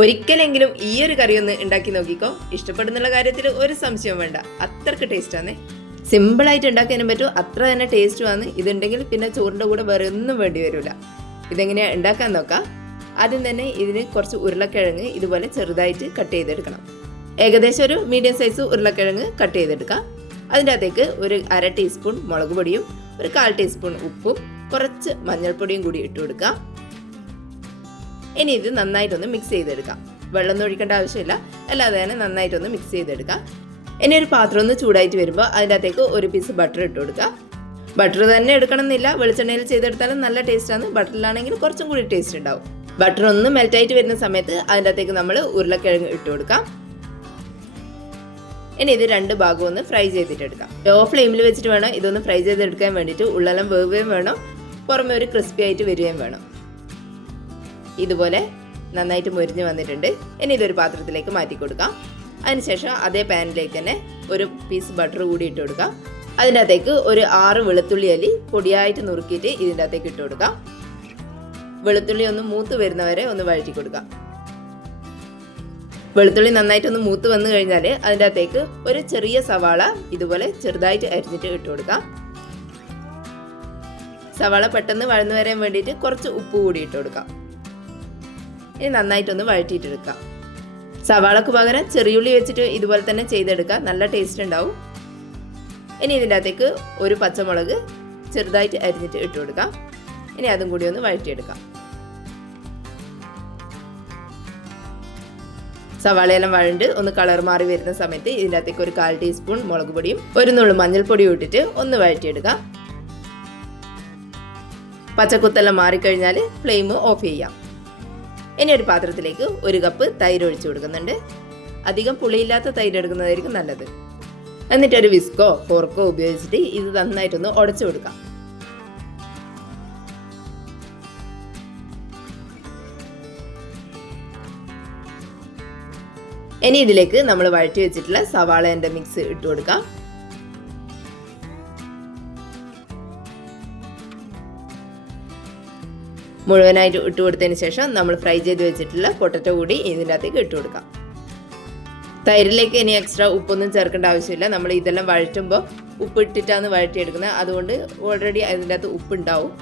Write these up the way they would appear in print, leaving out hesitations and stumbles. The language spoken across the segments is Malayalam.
ഒരിക്കലെങ്കിലും ഈ ഒരു കറി ഒന്ന് ഉണ്ടാക്കി നോക്കിക്കോ. ഇഷ്ടപ്പെടുന്നുള്ള കാര്യത്തിൽ ഒരു സംശയവും വേണ്ട, അത്രക്ക് ടേസ്റ്റാണ്. സിമ്പിളായിട്ട് ഉണ്ടാക്കാനും പറ്റും, അത്ര തന്നെ ടേസ്റ്റുമാണ്. ഇതുണ്ടെങ്കിൽ പിന്നെ ചോറിൻ്റെ കൂടെ വേറെ ഒന്നും വേണ്ടി വരില്ല. ഇതെങ്ങനെയാണ് ഉണ്ടാക്കാൻ നോക്കാം. ആദ്യം തന്നെ ഇതിന് കുറച്ച് ഉരുളക്കിഴങ്ങ് ഇതുപോലെ ചെറുതായിട്ട് കട്ട് ചെയ്തെടുക്കണം. ഏകദേശം ഒരു മീഡിയം സൈസ് ഉരുളക്കിഴങ്ങ് കട്ട് ചെയ്തെടുക്കാം. അതിൻ്റെ അകത്തേക്ക് ഒരു 1/2 ടീസ്പൂൺ മുളക് പൊടിയും ഒരു 1/4 ടീസ്പൂൺ ഉപ്പും കുറച്ച് മഞ്ഞൾപ്പൊടിയും കൂടി ഇട്ട് കൊടുക്കാം. ഇനി ഇത് നന്നായിട്ടൊന്ന് മിക്സ് ചെയ്തെടുക്കാം. വെള്ളം ഒഴിക്കേണ്ട ആവശ്യമില്ല, അല്ലാതെ തന്നെ നന്നായിട്ടൊന്ന് മിക്സ് ചെയ്തെടുക്കാം. ഇനി ഒരു പാത്രം ഒന്ന് ചൂടായിട്ട് വരുമ്പോൾ അതിൻ്റെ അകത്തേക്ക് ഒരു പീസ് ബട്ടർ ഇട്ട് കൊടുക്കുക. ബട്ടർ തന്നെ എടുക്കണം എന്നില്ല, വെളിച്ചെണ്ണയിൽ ചെയ്തെടുത്താലും നല്ല ടേസ്റ്റാണ്. ബട്ടറിലാണെങ്കിൽ കുറച്ചും കൂടി ടേസ്റ്റ് ഉണ്ടാവും. ബട്ടർ ഒന്ന് മെൽറ്റായിട്ട് വരുന്ന സമയത്ത് അതിൻ്റെ അകത്തേക്ക് നമ്മൾ ഉരുളക്കിഴങ്ങ് ഇട്ട് കൊടുക്കാം. ഇനി ഇത് 2 ഭാഗവും ഒന്ന് ഫ്രൈ ചെയ്തിട്ടെടുക്കാം. ലോ ഫ്ലെയിമിൽ വെച്ചിട്ട് വേണം ഇതൊന്ന് ഫ്രൈ ചെയ്തെടുക്കാൻ വേണ്ടിയിട്ട്. ഉള്ളെല്ലാം വേവുകയും വേണം, പുറമെ ഒരു ക്രിസ്പി ആയിട്ട് വരികയും വേണം. ഇതുപോലെ നന്നായിട്ട് മുരിഞ്ഞ് വന്നിട്ടുണ്ട്. ഇനി ഇതൊരു പാത്രത്തിലേക്ക് മാറ്റി കൊടുക്കാം. അതിനുശേഷം അതേ പാനിലേക്ക് തന്നെ ഒരു പീസ് ബട്ടർ കൂടി ഇട്ട് കൊടുക്കാം. അതിൻ്റെ അകത്തേക്ക് ഒരു 6 വെളുത്തുള്ളി അല്ലി പൊടിയായിട്ട് നുറുക്കിയിട്ട് ഇതിൻ്റെ അകത്തേക്ക് ഇട്ട് കൊടുക്കാം. വെളുത്തുള്ളി ഒന്ന് മൂത്ത് വരുന്നവരെ ഒന്ന് വഴറ്റി കൊടുക്കാം. വെളുത്തുള്ളി നന്നായിട്ടൊന്ന് മൂത്ത് വന്നു കഴിഞ്ഞാൽ അതിൻ്റെ അകത്തേക്ക് ഒരു ചെറിയ സവാള ഇതുപോലെ ചെറുതായിട്ട് അരിഞ്ഞിട്ട് ഇട്ട് കൊടുക്കാം. സവാള പെട്ടെന്ന് വഴന്നു വരാൻ വേണ്ടിയിട്ട് കുറച്ച് ഉപ്പ് കൂടി ഇട്ട് കൊടുക്കാം. ഇനി നന്നായിട്ടൊന്ന് വഴറ്റിയിട്ടെടുക്കാം. സവാളക്ക് പകരം ചെറിയുള്ളി വെച്ചിട്ട് ഇതുപോലെ തന്നെ ചെയ്തെടുക്കാം, നല്ല ടേസ്റ്റ് ഉണ്ടാവും. ഇനി ഇതിൻ്റെ അകത്തേക്ക് ഒരു പച്ചമുളക് ചെറുതായിട്ട് അരിഞ്ഞിട്ട് ഇട്ട് കൊടുക്കാം. ഇനി അതും കൂടി ഒന്ന് വഴറ്റിയെടുക്കാം. സവാളയെല്ലാം വഴണ്ട് ഒന്ന് കളർ മാറി വരുന്ന സമയത്ത് ഇതിൻ്റെ അകത്തേക്ക് ഒരു 1/4 ടീസ്പൂൺ മുളക് പൊടിയും ഒരു നുള്ളു മഞ്ഞൾപ്പൊടിയും ഇട്ടിട്ട് ഒന്ന് വഴറ്റിയെടുക്കാം. പച്ചക്കുത്തെല്ലാം മാറിക്കഴിഞ്ഞാൽ ഫ്ലെയിം ഓഫ് ചെയ്യാം. ഇനി ഒരു പാത്രത്തിലേക്ക് 1 കപ്പ് തൈര് ഒഴിച്ചു കൊടുക്കുന്നുണ്ട്. അധികം പുളിയില്ലാത്ത തൈര് എടുക്കുന്നതായിരിക്കും നല്ലത്. എന്നിട്ടൊരു വിസ്കോ ഫോർക്കോ ഉപയോഗിച്ചിട്ട് ഇത് നന്നായിട്ടൊന്ന് ഉടച്ചു കൊടുക്കാം. ഇനി ഇതിലേക്ക് നമ്മൾ വഴറ്റി വെച്ചിട്ടുള്ള സവാളേൻ്റെ മിക്സ് ഇട്ട് കൊടുക്കാം. മുഴുവനായിട്ട് ഇട്ട് കൊടുത്തതിന് ശേഷം നമ്മൾ ഫ്രൈ ചെയ്ത് വെച്ചിട്ടുള്ള പൊട്ടറ്റോ കൂടി ഇതിൻ്റെ അകത്തേക്ക് ഇട്ട് കൊടുക്കാം. തൈരിലേക്ക് ഇനി എക്സ്ട്രാ ഉപ്പൊന്നും ചേർക്കേണ്ട ആവശ്യമില്ല. നമ്മൾ ഇതെല്ലാം വഴറ്റുമ്പോൾ ഉപ്പ് ഇട്ടിട്ടാണ് വഴറ്റിയെടുക്കുന്നത്. അതുകൊണ്ട് ഓൾറെഡി അതിൻ്റെ അകത്ത് ഉപ്പുണ്ടാവും.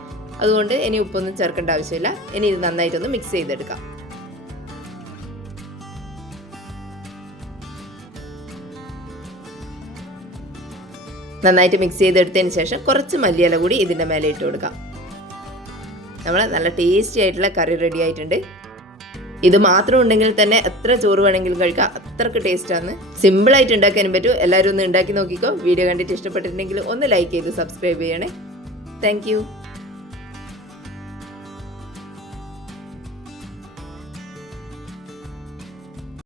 അതുകൊണ്ട് ഇനി ഉപ്പൊന്നും ചേർക്കേണ്ട ആവശ്യമില്ല. ഇനി ഇത് നന്നായിട്ടൊന്ന് മിക്സ് ചെയ്തെടുക്കാം. നന്നായിട്ട് മിക്സ് ചെയ്തെടുത്തതിന് ശേഷം കുറച്ച് മല്ലിയില കൂടി ഇതിൻ്റെ മേലെ ഇട്ട് കൊടുക്കാം. നമ്മൾ നല്ല ടേസ്റ്റി ആയിട്ടുള്ള കറി റെഡി ആയിട്ടുണ്ട്. ഇത് മാത്രം ഉണ്ടെങ്കിൽ തന്നെ എത്ര ചോറ് വേണമെങ്കിലും കഴിക്കാം, അത്രക്ക് ടേസ്റ്റാണ്. സിമ്പിളായിട്ട് ഉണ്ടാക്കാനും പറ്റും. എല്ലാവരും ഒന്ന് ഉണ്ടാക്കി നോക്കിക്കോ. വീഡിയോ കണ്ടിട്ട് ഇഷ്ടപ്പെട്ടിട്ടുണ്ടെങ്കിൽ ഒന്ന് ലൈക്ക് ചെയ്ത് സബ്സ്ക്രൈബ് ചെയ്യണേ. താങ്ക്